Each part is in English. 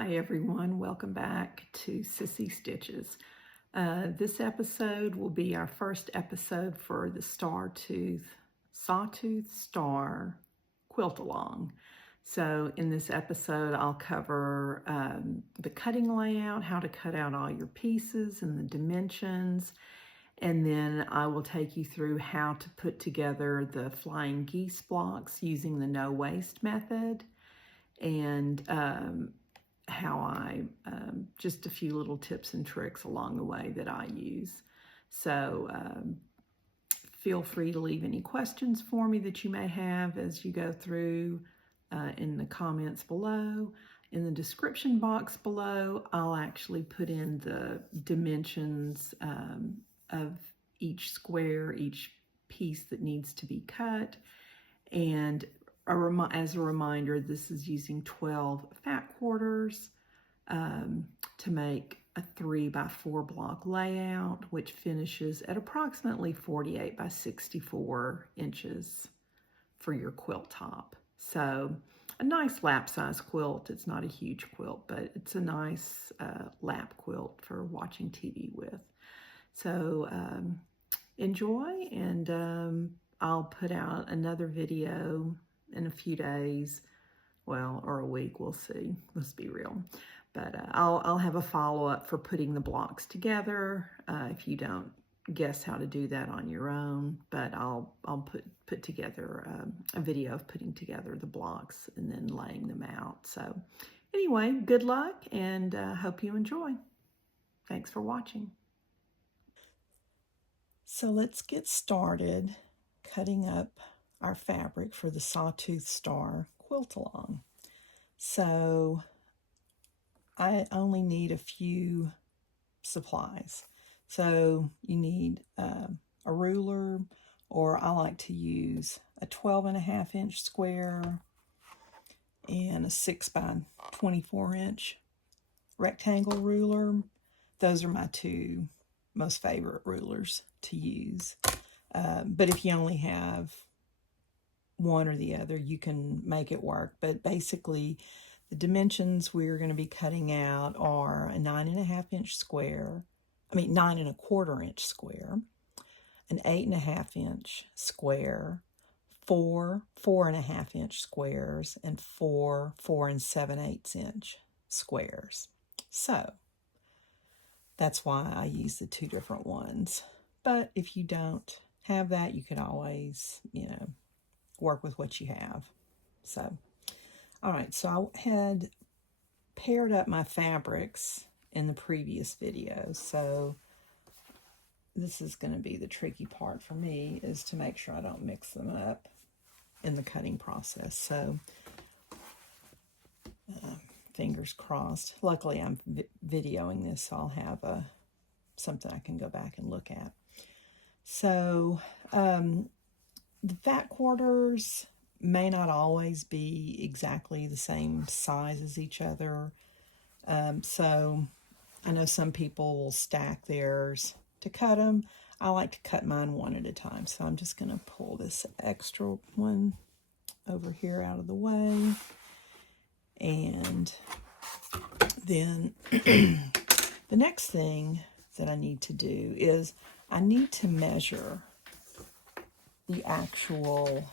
Hi everyone, welcome back to Sissy Stitches. This episode will be our first episode for the Sawtooth Star Quilt Along. So in this episode I'll cover the cutting layout, how to cut out all your pieces and the dimensions, and then I will take you through how to put together the flying geese blocks using the no waste method, and how I, just a few little tips and tricks along the way that I use. So feel free to leave any questions for me that you may have as you go through in the comments below. In the description box below, I'll actually put in the dimensions of each square, each piece that needs to be cut. And as a reminder, this is using 12 fat quarters to make a 3x4 block layout, which finishes at approximately 48 by 64 inches for your quilt top. So a nice lap size quilt. It's not a huge quilt, but it's a nice lap quilt for watching TV with. So enjoy, and I'll put out another video in a few days, well, or a week, we'll see. Let's be real. But I'll have a follow-up for putting the blocks together if you don't guess how to do that on your own. But I'll put together a video of putting together the blocks and then laying them out. So anyway, good luck, and hope you enjoy. Thanks for watching. So let's get started cutting up our fabric for the Sawtooth Star Quilt Along. So I only need a few supplies. So you need a ruler, or I like to use a 12.5 inch square and a 6 by 24 inch rectangle ruler. Those are my two most favorite rulers to use. But if you only have one or the other, you can make it work. But basically, the dimensions we're going to be cutting out are a 9.5 inch square, 9.25 inch square, an 8.5 inch square, 4 4.5 inch squares, and 4 4 7/8 inch squares. So that's why I use the two different ones. But if you don't have that, you could always, work with what you have. So, all right, so I had paired up my fabrics in the previous video. So this is going to be the tricky part for me, is to make sure I don't mix them up in the cutting process. So fingers crossed. Luckily, I'm videoing this, so I'll have something I can go back and look at. So the fat quarters may not always be exactly the same size as each other. So I know some people will stack theirs to cut them. I like to cut mine one at a time. So I'm just going to pull this extra one over here out of the way. And then the next thing that I need to do is I need to measure the actual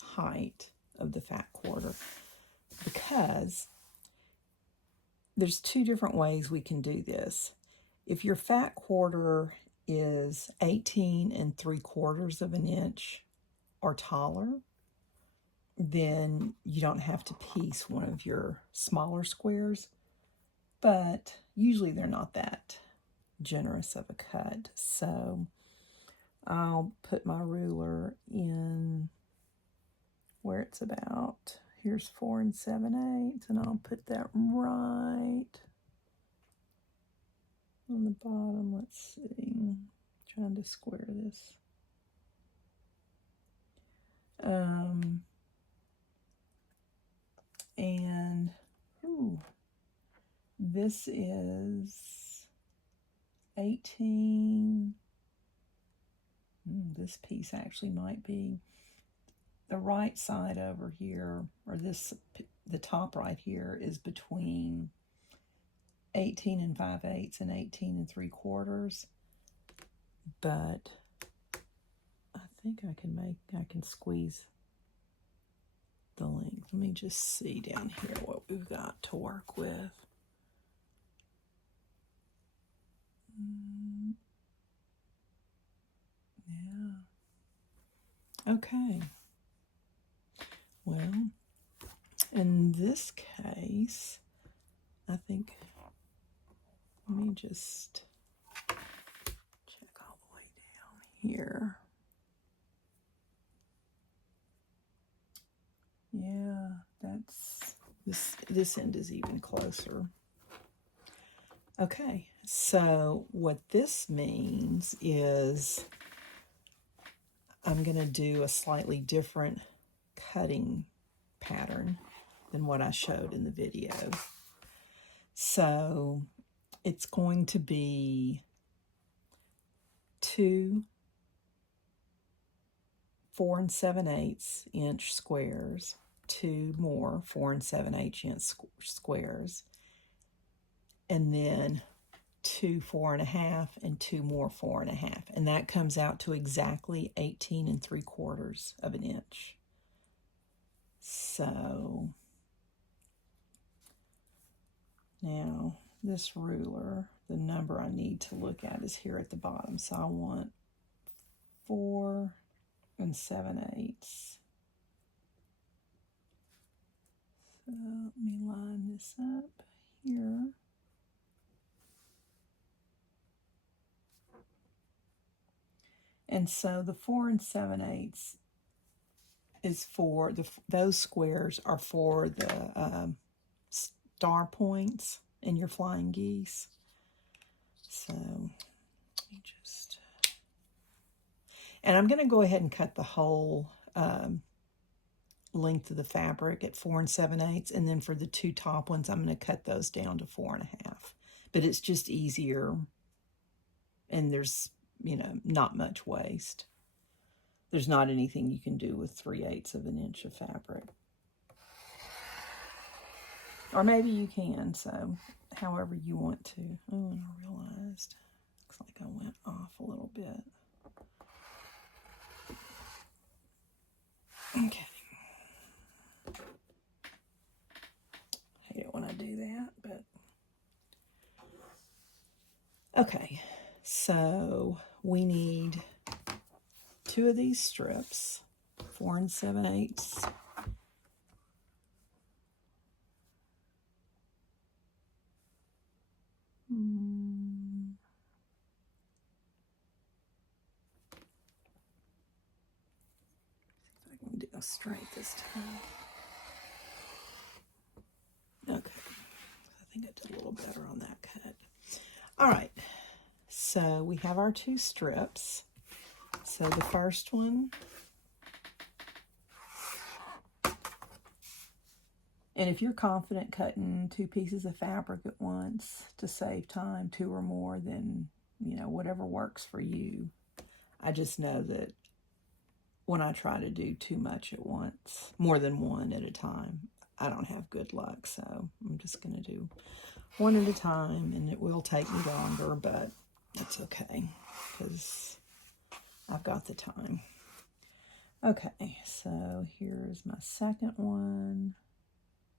height of the fat quarter, because there's two different ways we can do this. If your fat quarter is 18 3/4 of an inch or taller, then you don't have to piece one of your smaller squares, but usually they're not that generous of a cut. So I'll put my ruler in where it's about, here's 4 7/8, and I'll put that right on the bottom. Let's see, trying to square this. And this is 18. This piece actually might be the right side over here, or this the top right here is between 18 and 5/8 and 18 and 3/4. But I think I can squeeze the length. Let me just see down here what we've got to work with. Yeah. Okay. Well, in this case, I think, let me just check all the way down here. Yeah, that's, this end is even closer. Okay, so what this means is I'm going to do a slightly different cutting pattern than what I showed in the video. So it's going to be 2 4 7/8 inch squares, 2 more 4 7/8 inch squares, and then 2 4 1/2 and 2 more 4 1/2, and that comes out to exactly 18 3/4 of an inch. So now this ruler, the number I need to look at is here at the bottom. So I want 4 7/8. So let me line this up here. And so the 4 7/8 is for those squares are for the star points in your flying geese. So let me just, and I'm going to go ahead and cut the whole length of the fabric at 4 7/8, and then for the 2 top ones, I'm going to cut those down to 4 1/2. But it's just easier, and there's, you know, not much waste. There's not anything you can do with 3/8 of an inch of fabric. Or maybe you can, so however you want to. Oh, and I realized, looks like I went off a little bit. Okay. Hate it when I do that, but. Okay, so we need 2 of these strips, 4 7/8. See if I can do a straight this time. Okay, I think I did a little better on that cut. All right, so we have our 2 strips. So the first one, and if you're confident cutting 2 pieces of fabric at once to save time, 2 or more, then, you know, whatever works for you. I just know that when I try to do too much at once, more than one at a time, I don't have good luck. So I'm just going to do one at a time, and it will take me longer, but it's okay because I've got the time. Okay, so here's my second one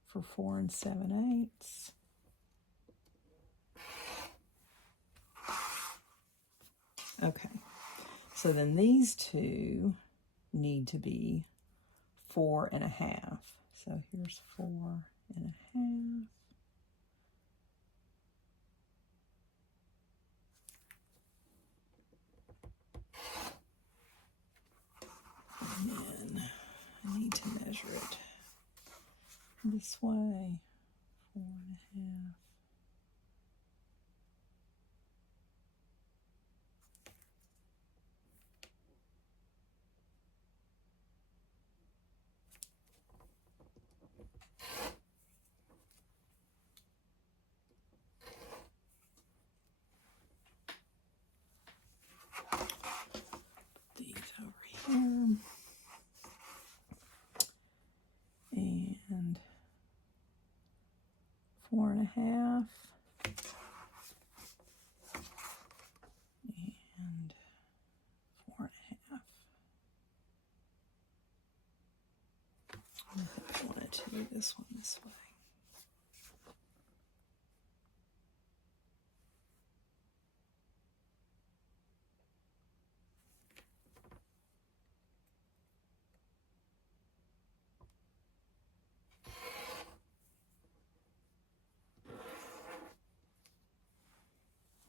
for 4 7/8. Okay, so then these 2 need to be 4 1/2. So here's 4 1/2. And then I need to measure it this way, 4 1/2. These over here. And 4.5. And 4.5. I think I wanted to do this one this way.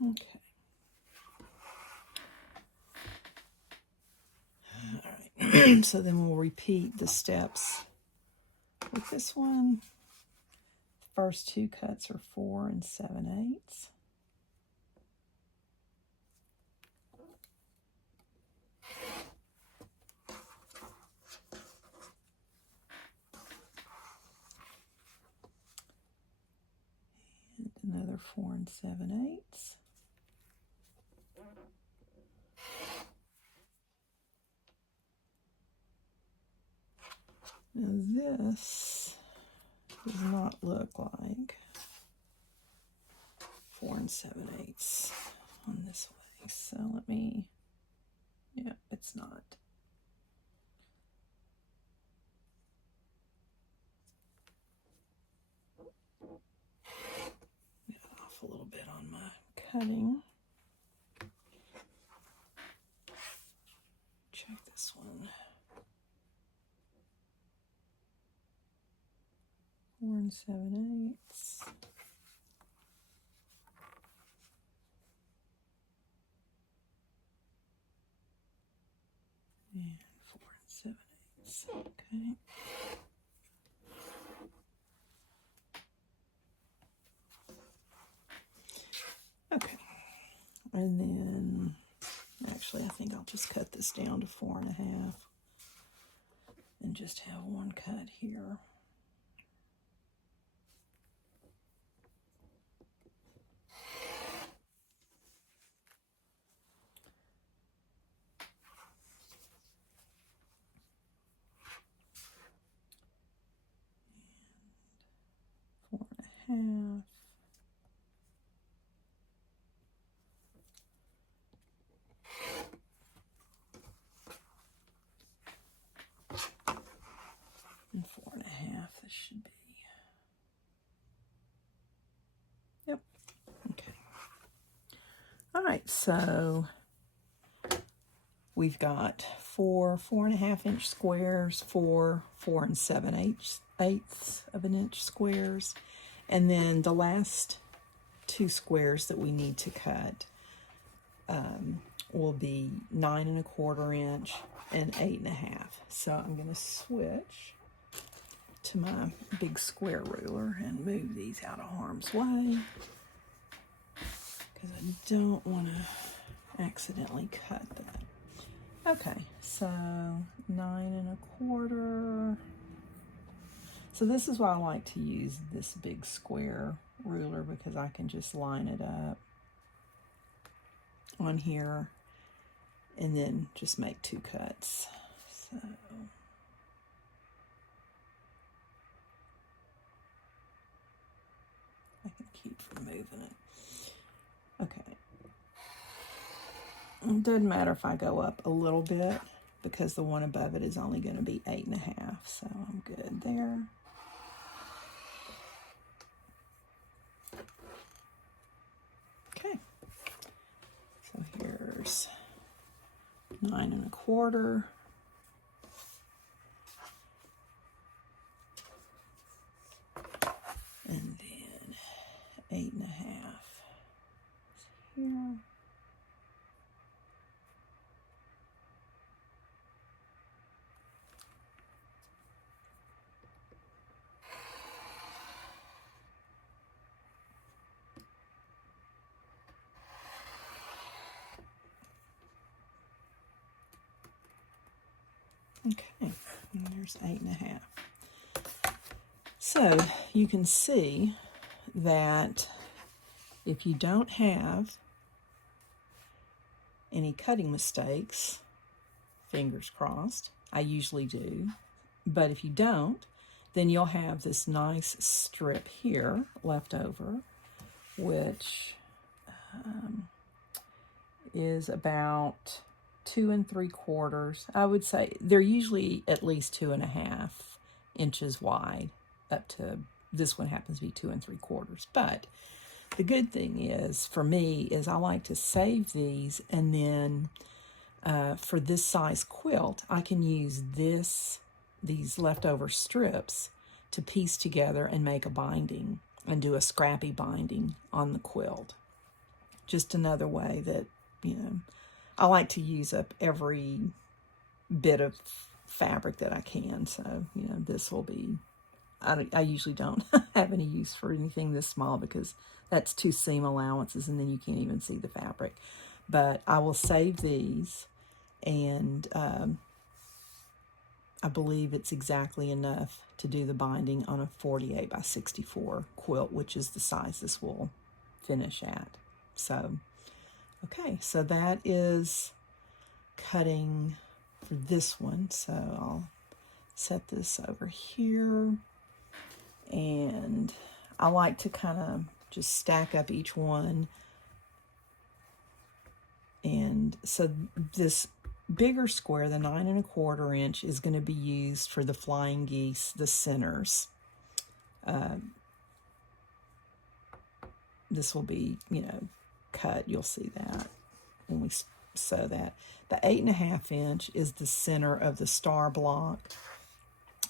Okay. All right. So then we'll repeat the steps with this one. The first two cuts are 4 7/8. And another 4 7/8. Now this does not look like 4 7/8 on this way. So let me, yeah, it's not. Get off a little bit on my cutting. Check this one. 4 7/8. And 4 7/8. Okay. Okay. And then, actually, I think I'll just cut this down to 4.5 and just have one cut here. And 4.5. And 4.5, this should be. Yep. Okay. All right, so we've got 4 4.5-inch squares, 4 4 7/8 of an inch squares, and then the last two squares that we need to cut will be 9 1/4 inch and 8.5. So I'm going to switch to my big square ruler and move these out of harm's way because I don't want to accidentally cut that. Okay, so 9 1/4. So this is why I like to use this big square ruler, because I can just line it up on here and then just make two cuts. So I can keep from moving it. Okay. It doesn't matter if I go up a little bit because the one above it is only going to be 8.5, so I'm good there. Okay, so here's 9 1/4. And then 8.5 here. Okay, and there's 8.5. So you can see that if you don't have any cutting mistakes, fingers crossed, I usually do, but if you don't, then you'll have this nice strip here left over, which is about 2 3/4. I would say they're usually at least 2.5 inches wide, up to this one happens to be 2 3/4. But the good thing is, for me, is I like to save these, and then for this size quilt, I can use these leftover strips to piece together and make a binding and do a scrappy binding on the quilt. Just another way that, I like to use up every bit of fabric that I can. So, this will be, I usually don't have any use for anything this small because that's 2 seam allowances and then you can't even see the fabric. But I will save these, and I believe it's exactly enough to do the binding on a 48 by 64 quilt, which is the size this will finish at. So, okay, so that is cutting for this one. So I'll set this over here, and I like to kind of just stack up each one. And so this bigger square, the 9 1/4 inch, is going to be used for the flying geese, the centers. This will be, cut. You'll see that when we sew that. The 8 1/2 inch is the center of the star block.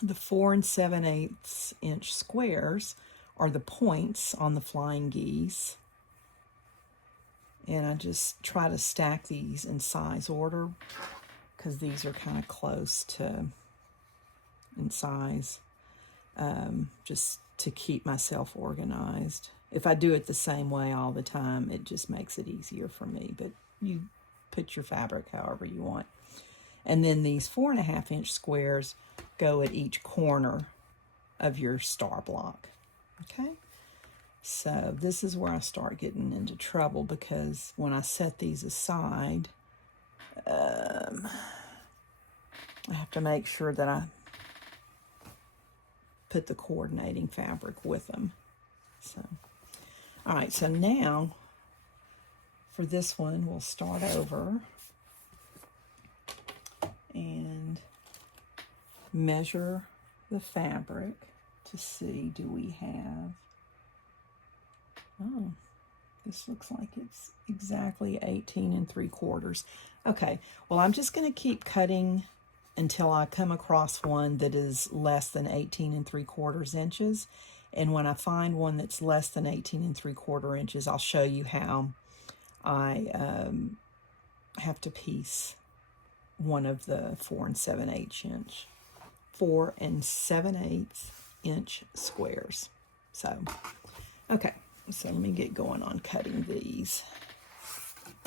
The 4 7/8 inch squares are the points on the flying geese. And I just try to stack these in size order because these are kind of close to in size, just to keep myself organized. If I do it the same way all the time, it just makes it easier for me. But you put your fabric however you want. And then these 4 1/2 inch squares go at each corner of your star block. Okay? So this is where I start getting into trouble, because when I set these aside, I have to make sure that I put the coordinating fabric with them. So, all right, so now for this one, we'll start over and measure the fabric to see, do we have, oh, this looks like it's exactly 18 3/4. Okay, well, I'm just going to keep cutting until I come across one that is less than 18 3/4 inches. And when I find one that's less than 18 3/4 inches, I'll show you how I have to piece one of the 4 7/8 inch squares. So, okay. So let me get going on cutting these.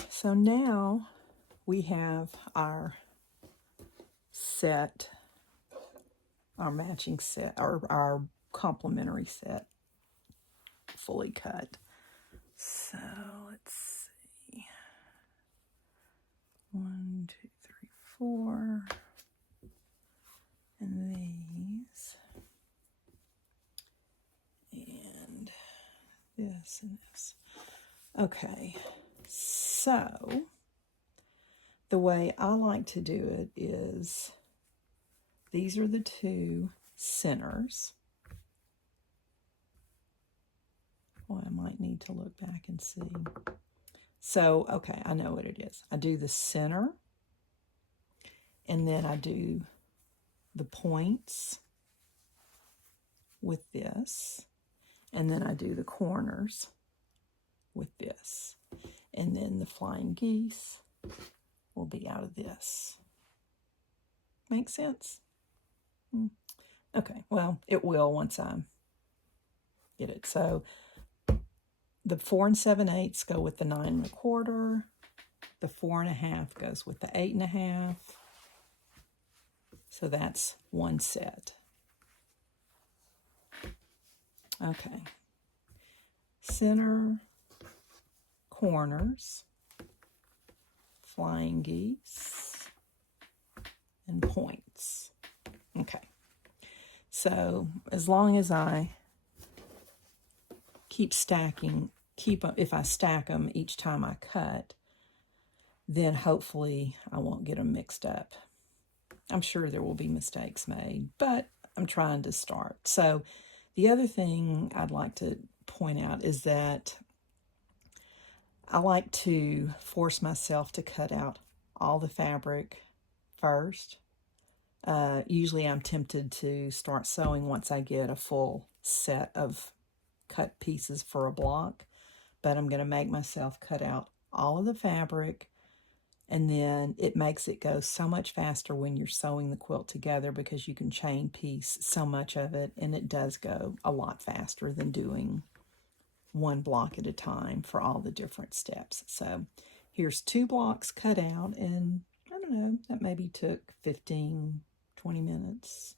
So now we have our set, our matching set, our complementary set fully cut. So let's see. 1, 2, 3, 4. And these. And this and this. Okay, so the way I like to do it is, these are the 2 centers. Well, I might need to look back and see. So, okay, I know what it is. I do the center, and then I do the points with this, and then I do the corners with this, and then the flying geese will be out of this. Make sense? Okay, well, it will once I get it. So the 4 7/8 go with the 9 1/4. The 4 1/2 goes with the 8 1/2. So that's one set. Okay. Center, corners, flying geese, and points. Okay. So as long as I keep stacking, if I stack them each time I cut, then hopefully I won't get them mixed up. I'm sure there will be mistakes made, but I'm trying to start. So the other thing I'd like to point out is that I like to force myself to cut out all the fabric first. Usually I'm tempted to start sewing once I get a full set of cut pieces for a block, but I'm going to make myself cut out all of the fabric, and then it makes it go so much faster when you're sewing the quilt together because you can chain piece so much of it, and it does go a lot faster than doing one block at a time for all the different steps. So here's 2 blocks cut out, and I don't know, that maybe took 15, 20 minutes,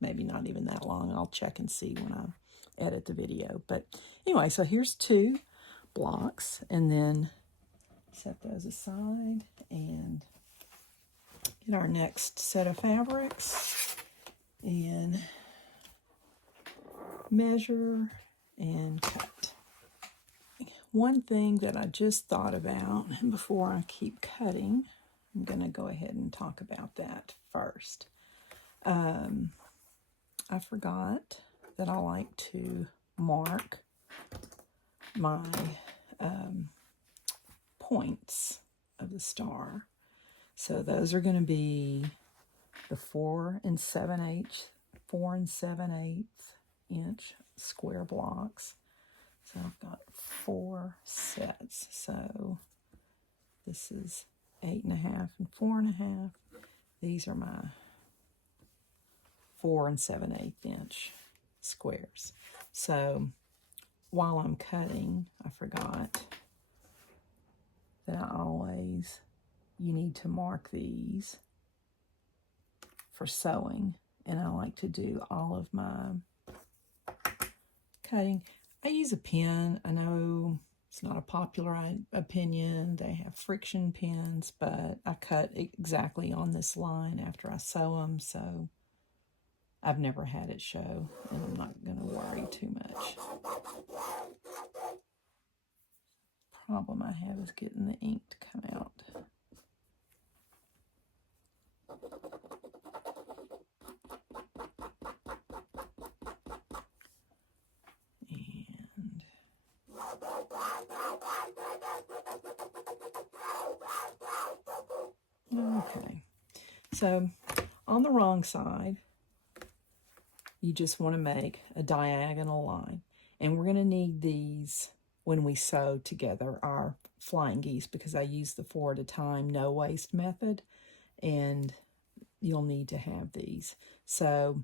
maybe not even that long. I'll check and see when I edit the video. But anyway, so here's 2 blocks, and then set those aside and get our next set of fabrics and measure and cut. One thing that I just thought about, and before I keep cutting, I'm going to go ahead and talk about that first. I forgot that I like to mark my points of the star. So those are going to be the 4 and 7/8 inch square blocks. So I've got 4 sets. So this is 8.5 and 4.5. These are my 4 and 7/8 inch squares. So while I'm cutting, I forgot that you need to mark these for sewing, and I like to do all of my cutting. I use a pen. I know it's not a popular opinion. They have friction pens, but I cut exactly on this line after I sew them, so I've never had it show, and I'm not going to worry too much. Problem I have is getting the ink to come out. Okay, so on the wrong side, you just want to make a diagonal line, and we're going to need these when we sew together our flying geese, because I use the 4 at a time no waste method, and you'll need to have these. So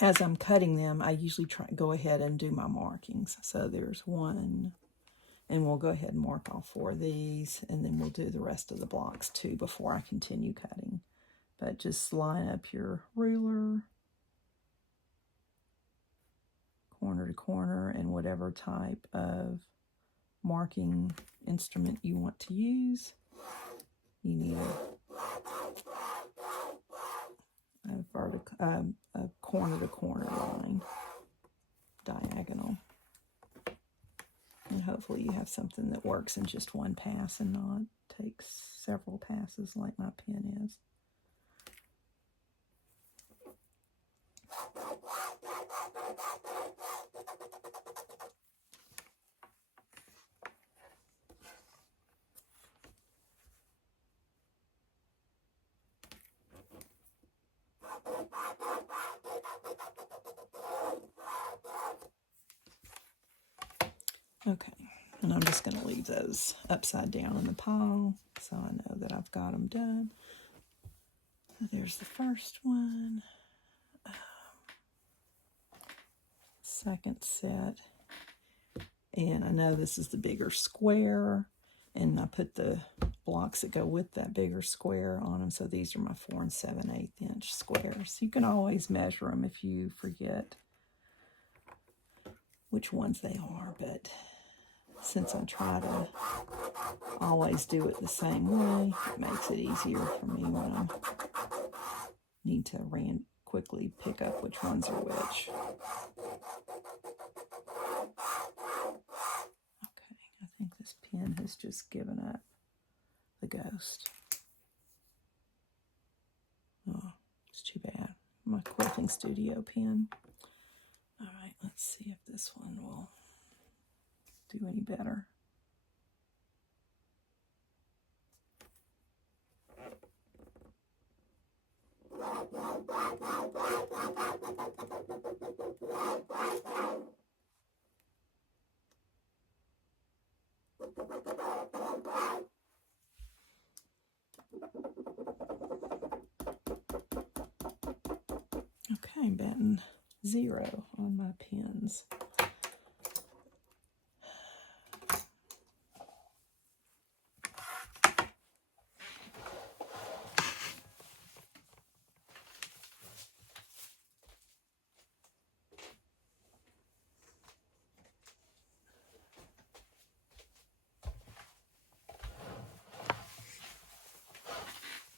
as I'm cutting them, I usually go ahead and do my markings. So there's 1, and we'll go ahead and mark all 4 of these, and then we'll do the rest of the blocks too before I continue cutting. But just line up your ruler corner to corner, and whatever type of marking instrument you want to use. You need a corner to corner line, diagonal. And hopefully you have something that works in just one pass and not takes several passes like my pen is. Okay, and I'm just going to leave those upside down in the pile so I know that I've got them done. So there's the first one. Second set. And I know this is the bigger square, and I put the blocks that go with that bigger square on them. So these are my 4 and 7/8 inch squares. You can always measure them if you forget which ones they are, but since I try to always do it the same way, it makes it easier for me when I need to quickly pick up which ones are which. Okay, I think this pen has just given up the ghost. Oh, it's too bad. My quilting studio pen. All right, let's see if this one will do any better. Okay, batting 0 on my pens.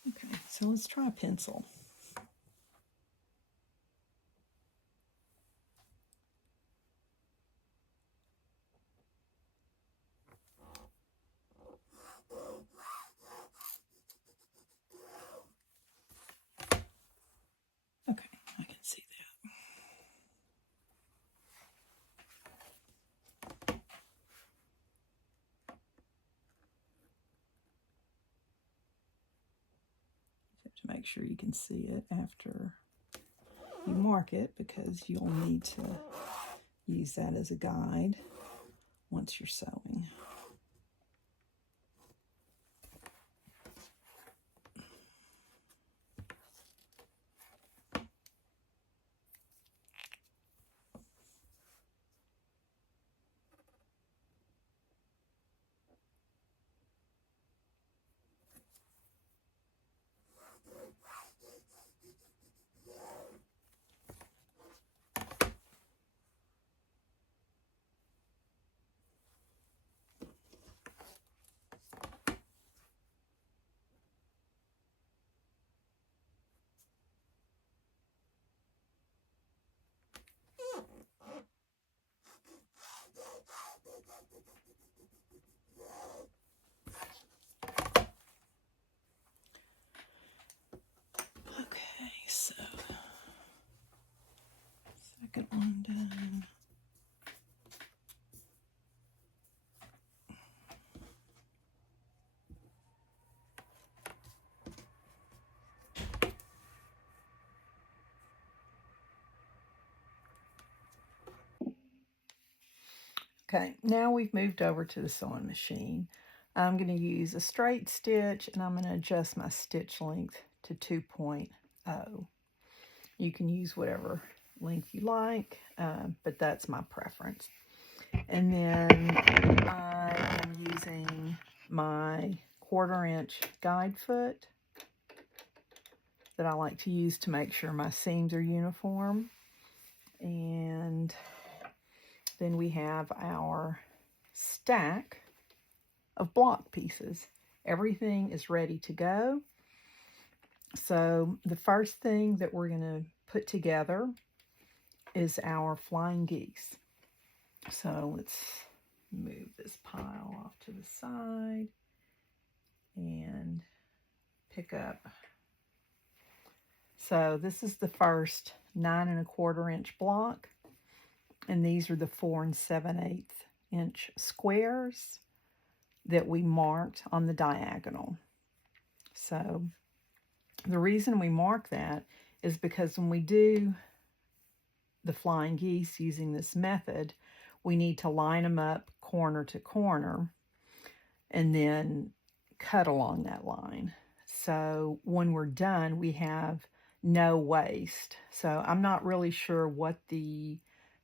Okay, so let's try a pencil. Okay, I can see that. You have to make sure you can see it after you mark it, because you'll need to use that as a guide once you're sewing. Okay, so second one done. Okay, now we've moved over to the sewing machine. I'm going to use a straight stitch, and I'm going to adjust my stitch length to 2.0. You can use whatever length you like, but that's my preference. And then I am using my 1/4 inch guide foot that I like to use to make sure my seams are uniform. And then we have our stack of block pieces. Everything is ready to go. So the first thing that we're going to put together is our flying geese. So let's move this pile off to the side and pick up. So this is the first 9 1/4 inch block, and these are the 4 7/8 inch squares that we marked on the diagonal. So the reason we mark that is because when we do the flying geese using this method, we need to line them up corner to corner and then cut along that line. So when we're done, we have no waste. So I'm not really sure what the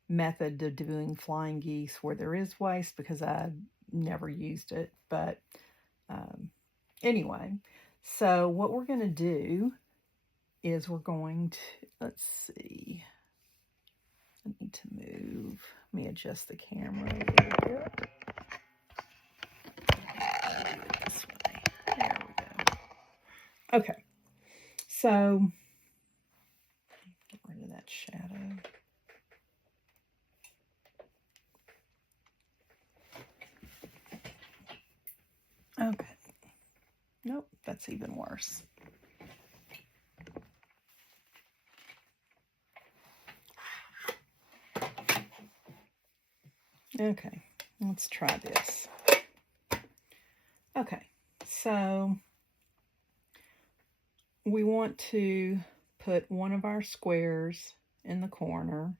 method of doing flying geese where there is waste, because I never used it. But anyway, so what we're going to do is we're going to, let's see, I need to move. Let me adjust the camera a little bit. Do it this way. There we go. Okay, so Nope, that's even worse. Okay, let's try this. Okay, so we want to put one of our squares in the corner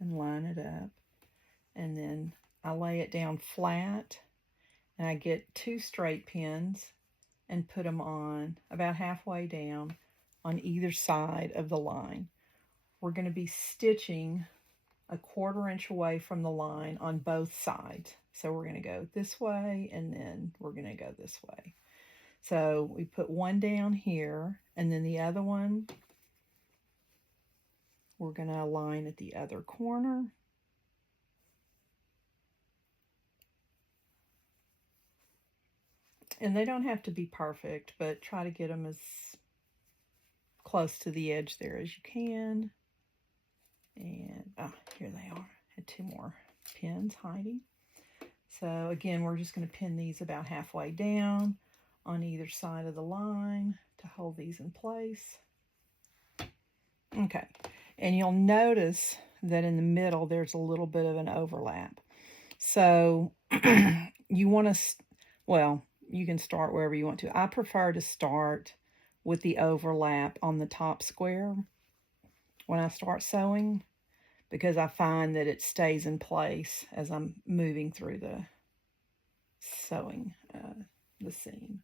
and line it up. And then I lay it down flat, and I get 2 straight pins and put them on about halfway down on either side of the line. We're going to be stitching a 1/4 inch away from the line on both sides. So we're going to go this way, and then we're going to go this way. So we put one down here, and then the other one, we're going to align at the other corner. And they don't have to be perfect, but try to get them as close to the edge there as you can. And here they are. I had 2 more pins hiding. So again, we're just going to pin these about halfway down on either side of the line to hold these in place. Okay, and you'll notice that in the middle there's a little bit of an overlap. So you want to, well, you can start wherever you want to. I prefer to start with the overlap on the top square when I start sewing, because I find that it stays in place as I'm moving through the sewing, the seam.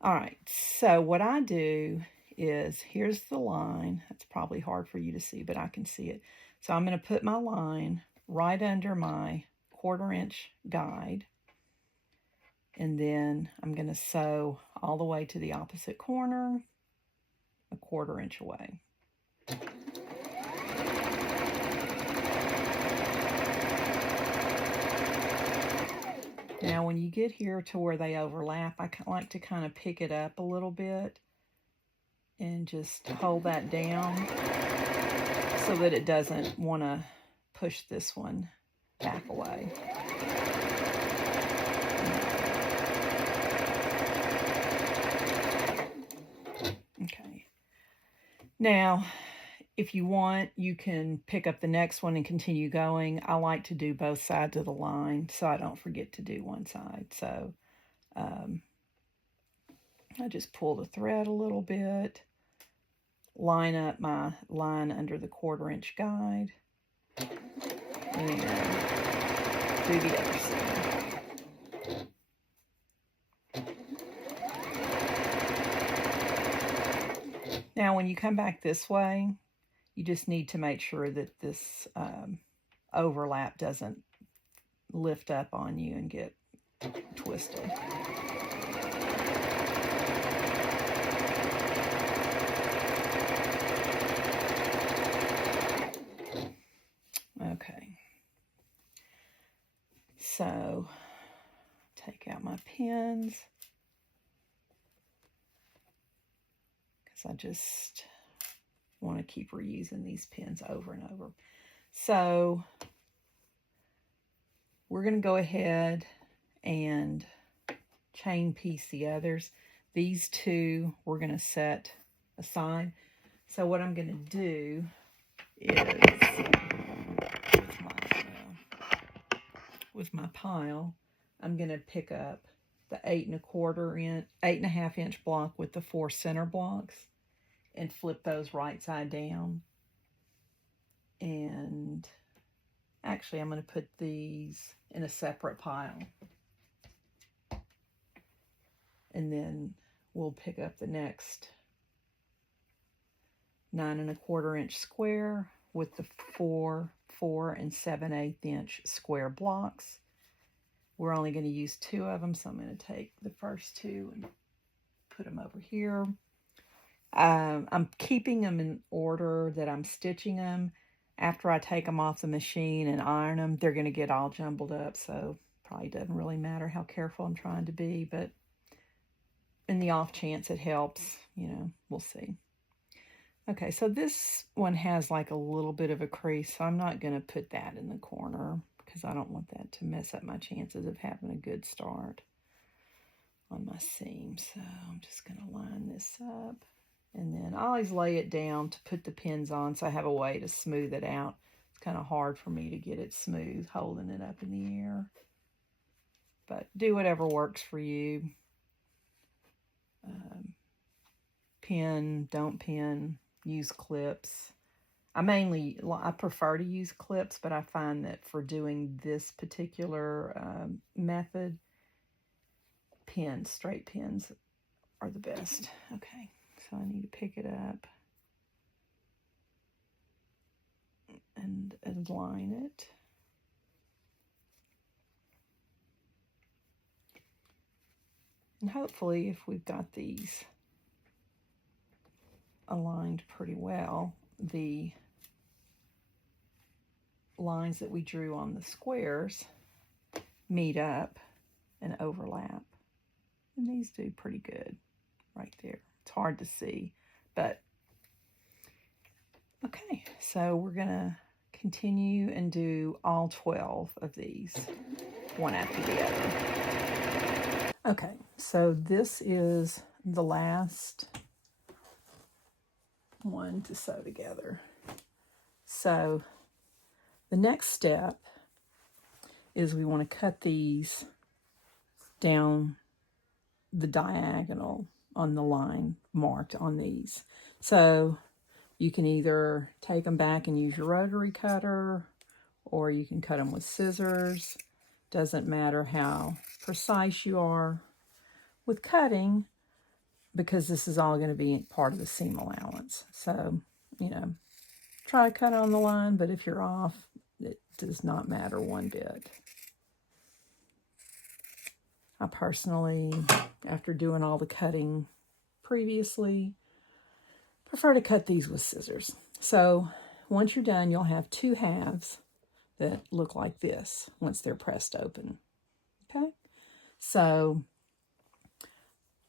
All right, so what I do is, here's the line. It's probably hard for you to see, but I can see it. So I'm going to put my line right under my 1/4 inch guide, and then I'm going to sew all the way to the opposite corner, a 1/4 inch away. Now, when you get here to where they overlap, I like to kind of pick it up a little bit and just hold that down so that it doesn't want to push this one back away. Okay. Now, if you want, you can pick up the next one and continue going. I like to do both sides of the line so I don't forget to do one side. So I just pull the thread a little bit, line up my line under the 1/4 inch guide, and do the other side. Now, when you come back this way, you just need to make sure that this overlap doesn't lift up on you and get twisted. Okay. So, take out my pins, because I just want to keep reusing these pins over and over. So we're going to go ahead and chain piece the others. These 2 we're going to set aside. So what I'm going to do is, with my pile, I'm going to pick up the 8.25 inch block with the 4 center blocks and flip those right side down. And actually, I'm going to put these in a separate pile. And then we'll pick up the next 9.25 inch square with the 4 and 7/8 inch square blocks. We're only going to use 2 of them, so I'm going to take the first 2 and put them over here. I'm keeping them in order that I'm stitching them. After I take them off the machine and iron them, they're going to get all jumbled up, so probably doesn't really matter how careful I'm trying to be, but in the off chance it helps, you know, we'll see. Okay, so this one has like a little bit of a crease, so I'm not going to put that in the corner because I don't want that to mess up my chances of having a good start. on my seam. So I'm just going to line this up. And then I always lay it down to put the pins on so I have a way to smooth it out. It's kind of hard for me to get it smooth holding it up in the air. But do whatever works for you. Pin, don't pin, use clips. I prefer to use clips, but I find that for doing this particular method, straight pins are the best. Okay, so I need to pick it up and align it. And hopefully, if we've got these aligned pretty well, the lines that we drew on the squares meet up and overlap. And these do pretty good right there. It's hard to see, but okay. So we're gonna continue and do all 12 of these, one after the other. Okay, so this is the last one to sew together. So the next step is we want to cut these down the diagonal on the line marked on these. So you can either take them back and use your rotary cutter, or you can cut them with scissors. Doesn't matter how precise you are with cutting, because this is all going to be part of the seam allowance. So, you know, try to cut on the line, but if you're off, it does not matter one bit. I personally, after doing all the cutting previously, prefer to cut these with scissors. So once you're done, you'll have two halves that look like this once they're pressed open. Okay, so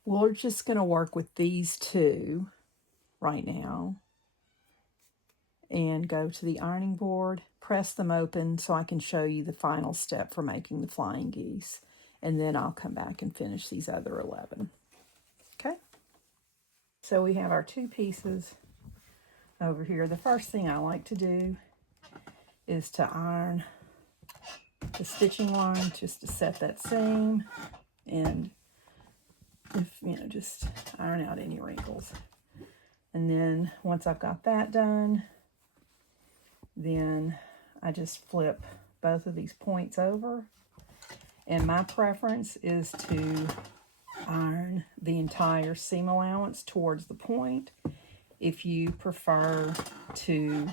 we're just going to work with these two right now and go to the ironing board, press them open so I can show you the final step for making the flying geese. And then I'll come back and finish these other 11. Okay? So we have our two pieces over here. The first thing I like to do is to iron the stitching line just to set that seam, and just iron out any wrinkles. And then once I've got that done, then I just flip both of these points over. And my preference is to iron the entire seam allowance towards the point. If you prefer to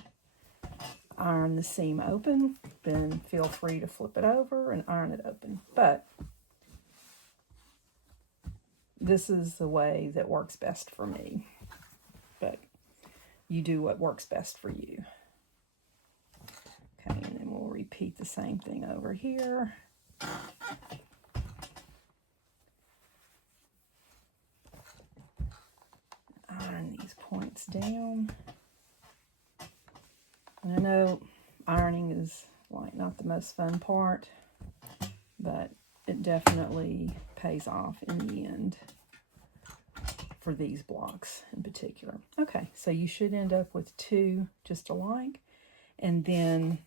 iron the seam open, then feel free to flip it over and iron it open. But this is the way that works best for me. But you do what works best for you. Okay, and then we'll repeat the same thing over here. Iron these points down. And I know ironing is not the most fun part, but it definitely pays off in the end for these blocks in particular. Okay, so you should end up with two just alike. And then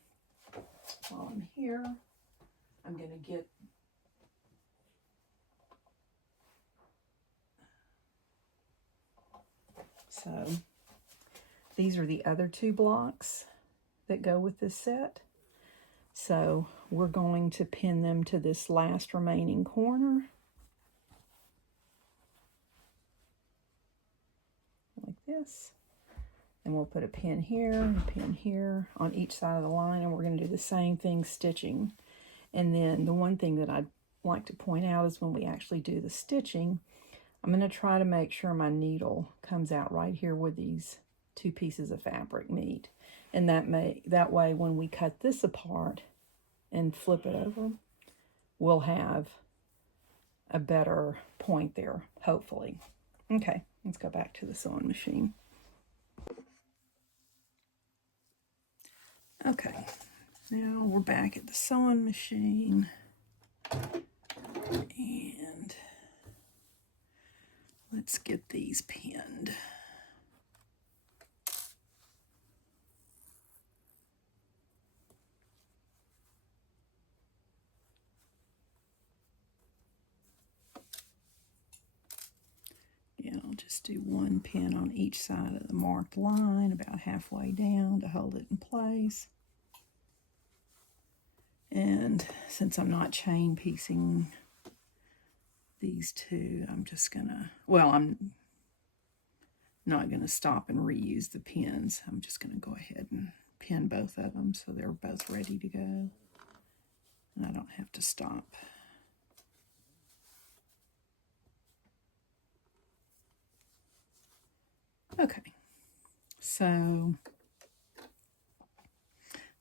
while I'm here, I'm going to get so these are the other two blocks that go with this set. So we're going to pin them to this last remaining corner like this. And we'll put a pin here and a pin here on each side of the line, and we're going to do the same thing stitching. And then the one thing that I'd like to point out is when we actually do the stitching, I'm going to try to make sure my needle comes out right here where these two pieces of fabric meet. And that way when we cut this apart and flip it over, we'll have a better point there, hopefully. Okay, let's go back to the sewing machine. Okay, now we're back at the sewing machine, and Let's get these pinned. Yeah, I'll just do one pin on each side of the marked line, about halfway down, to hold it in place. And since I'm not chain piecing these two, I'm just gonna, well, I'm not gonna stop and reuse the pins. I'm just gonna go ahead and pin both of them so they're both ready to go. And I don't have to stop. Okay, so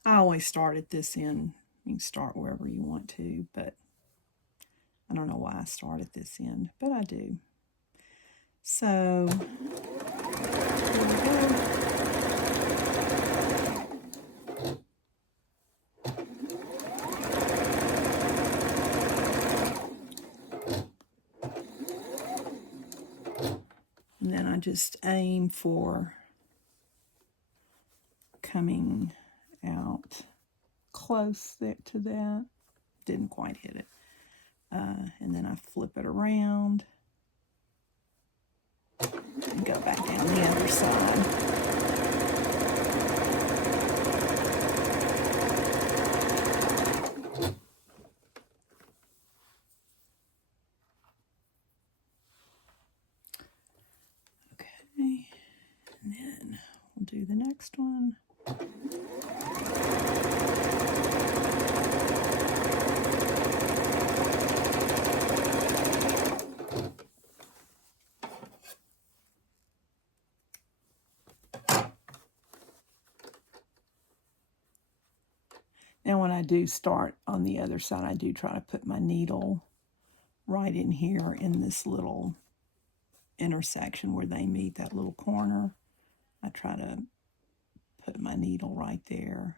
I always start at this end. You can start wherever you want to, but I don't know why I start at this end, but I do. So, here we go. And then I just aim for coming out close to that. Didn't quite hit it. And then I flip it around and go back down the other side. Okay, and then we'll do the next one. Now when I do start on the other side, I do try to put my needle right in here in this little intersection where they meet, that little corner. I try to put my needle right there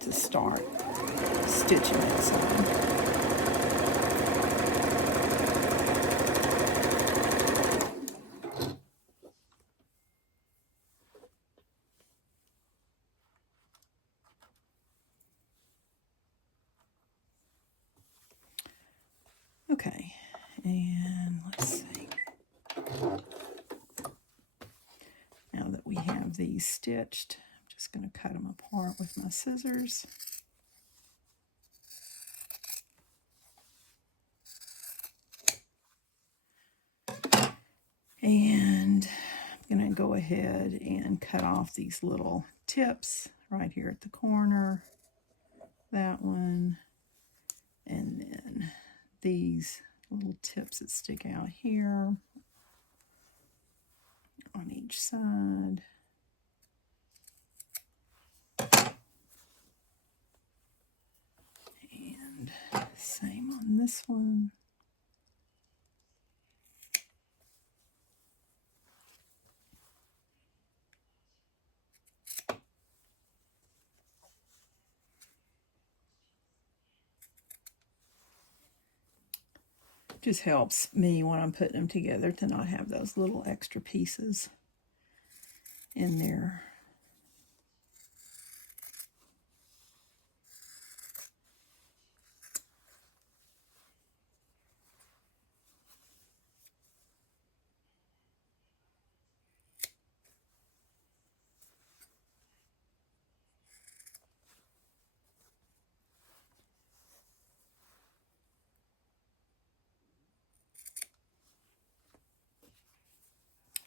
to start stitching inside. Okay, and let's see. Now that we have these stitched, I'm just going to cut them apart with my scissors. And I'm going to go ahead and cut off these little tips right here at the corner. That one. And then these little tips that stick out here on each side. And same on this one. Just helps me when I'm putting them together to not have those little extra pieces in there.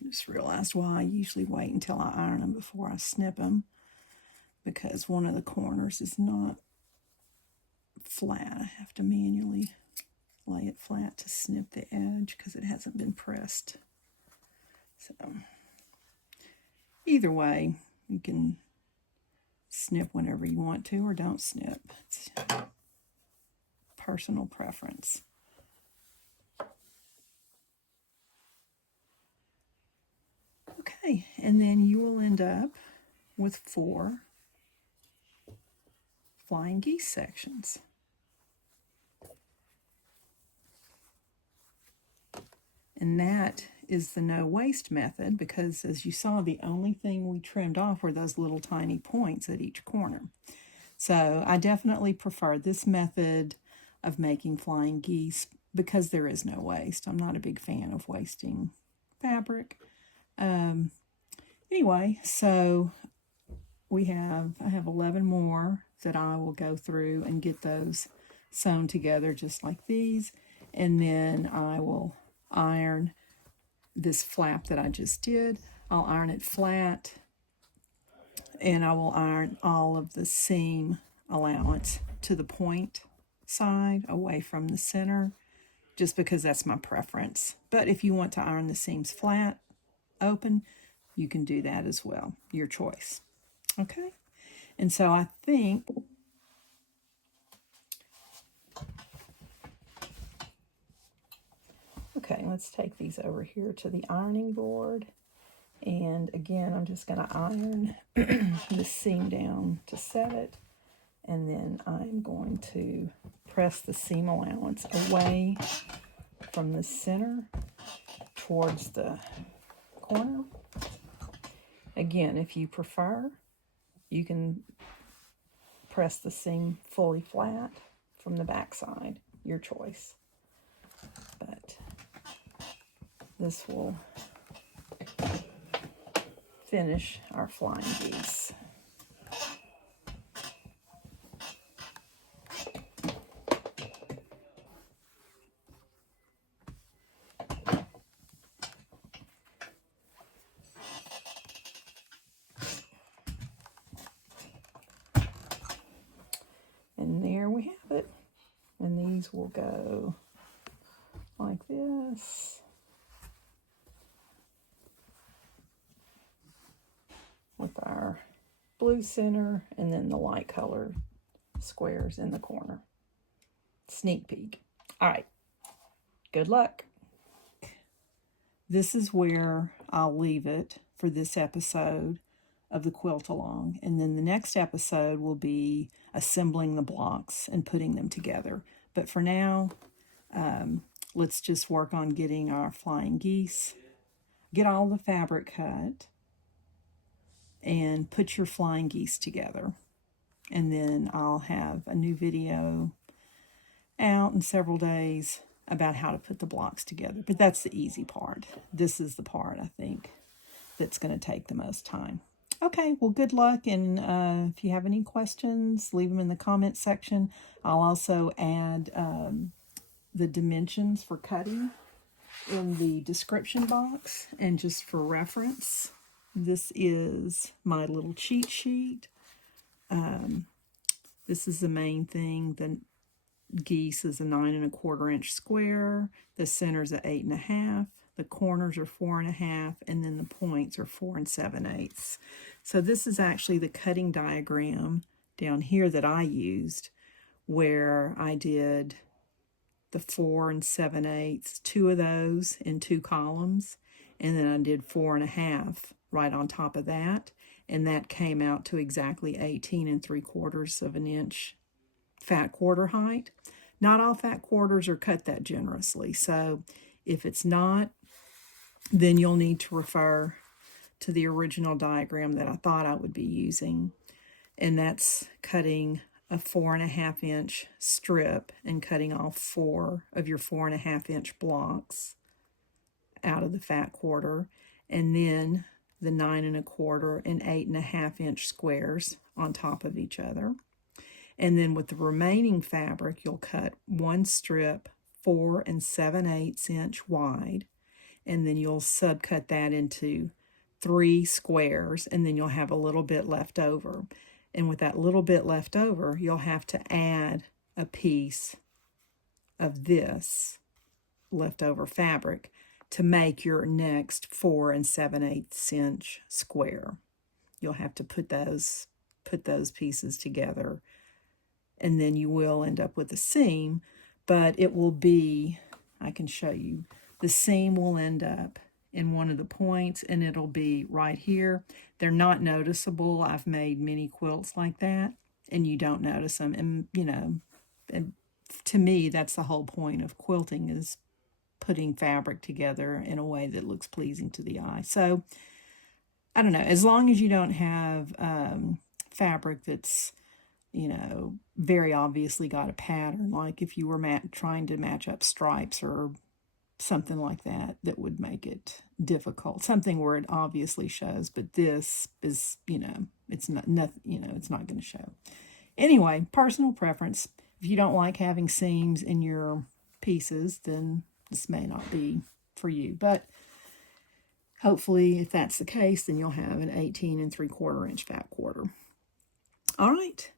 Just realized why I usually wait until I iron them before I snip them, because one of the corners is not flat. I have to manually lay it flat to snip the edge because it hasn't been pressed. So either way, you can snip whenever you want to or don't snip. It's personal preference. Okay, and then you will end up with 4 flying geese sections. and that is the no waste method, because as you saw, the only thing we trimmed off were those little tiny points at each corner. So I definitely prefer this method of making flying geese because there is no waste. I'm not a big fan of wasting fabric. Anyway, so I have 11 more that I will go through and get those sewn together just like these, and then I will iron this flap that I just did. I'll iron it flat, and I will iron all of the seam allowance to the point side away from the center, just because that's my preference. But if you want to iron the seams flat, open, you can do that as well. Your choice. Okay? And so I think okay, let's take these over here to the ironing board. And again, I'm just going to iron the seam down to set it. And then I'm going to press the seam allowance away from the center towards the corner. Again, if you prefer, you can press the seam fully flat from the back side, your choice. But this will finish our flying geese. And there we have it. And these will go like this. With our blue center and then the light colored squares in the corner. Sneak peek. All right. Good luck. This is where I'll leave it for this episode of the Quilt Along. And then the next episode will be assembling the blocks and putting them together. But for now, let's just work on getting our flying geese, get all the fabric cut, and put your flying geese together. And then I'll have a new video out in several days about how to put the blocks together. But that's the easy part. This is the part, I think, that's going to take the most time. Okay, well, good luck. And if you have any questions, leave them in the comment section. I'll also add the dimensions for cutting in the description box. And just for reference, this is my little cheat sheet. This is the main thing. The geese is a 9 1/4 inch square. The center's a 8 1/2. The corners are 4 1/2, and then the points are 4 7/8. So this is actually the cutting diagram down here that I used, where I did the 4 7/8, 2 of those in 2 columns, and then I did 4 1/2 right on top of that, and that came out to exactly 18 3/4 inch fat quarter height. Not all fat quarters are cut that generously, so if it's not, then you'll need to refer to the original diagram that I thought I would be using, and that's cutting a 4 1/2 inch strip and cutting off 4 of your 4 1/2 inch blocks out of the fat quarter, and then the 9 1/4 and 8 1/2 inch squares on top of each other. And then with the remaining fabric, you'll cut one strip 4 7/8 inch wide, and then you'll subcut that into 3 squares, and then you'll have a little bit left over. And with that little bit left over, you'll have to add a piece of this leftover fabric to make your next 4 7/8 inch square. You'll have to put those pieces together, and then you will end up with a seam, but it will be, I can show you, the seam will end up in one of the points, and it'll be right here. They're not noticeable. I've made many quilts like that, and you don't notice them. And, you know, and to me, that's the whole point of quilting, is putting fabric together in a way that looks pleasing to the eye. So, I don't know, as long as you don't have fabric that's, you know, very obviously got a pattern, like if you were trying to match up stripes or something like that, that would make it difficult. Something where it obviously shows, but this is, you know, it's not, you know, it's not going to show. Anyway, personal preference. If you don't like having seams in your pieces, then this may not be for you. But hopefully, if that's the case, then you'll have an 18 3/4 inch fat quarter. All right.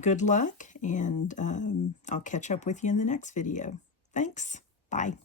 Good luck, and I'll catch up with you in the next video. Thanks. Bye.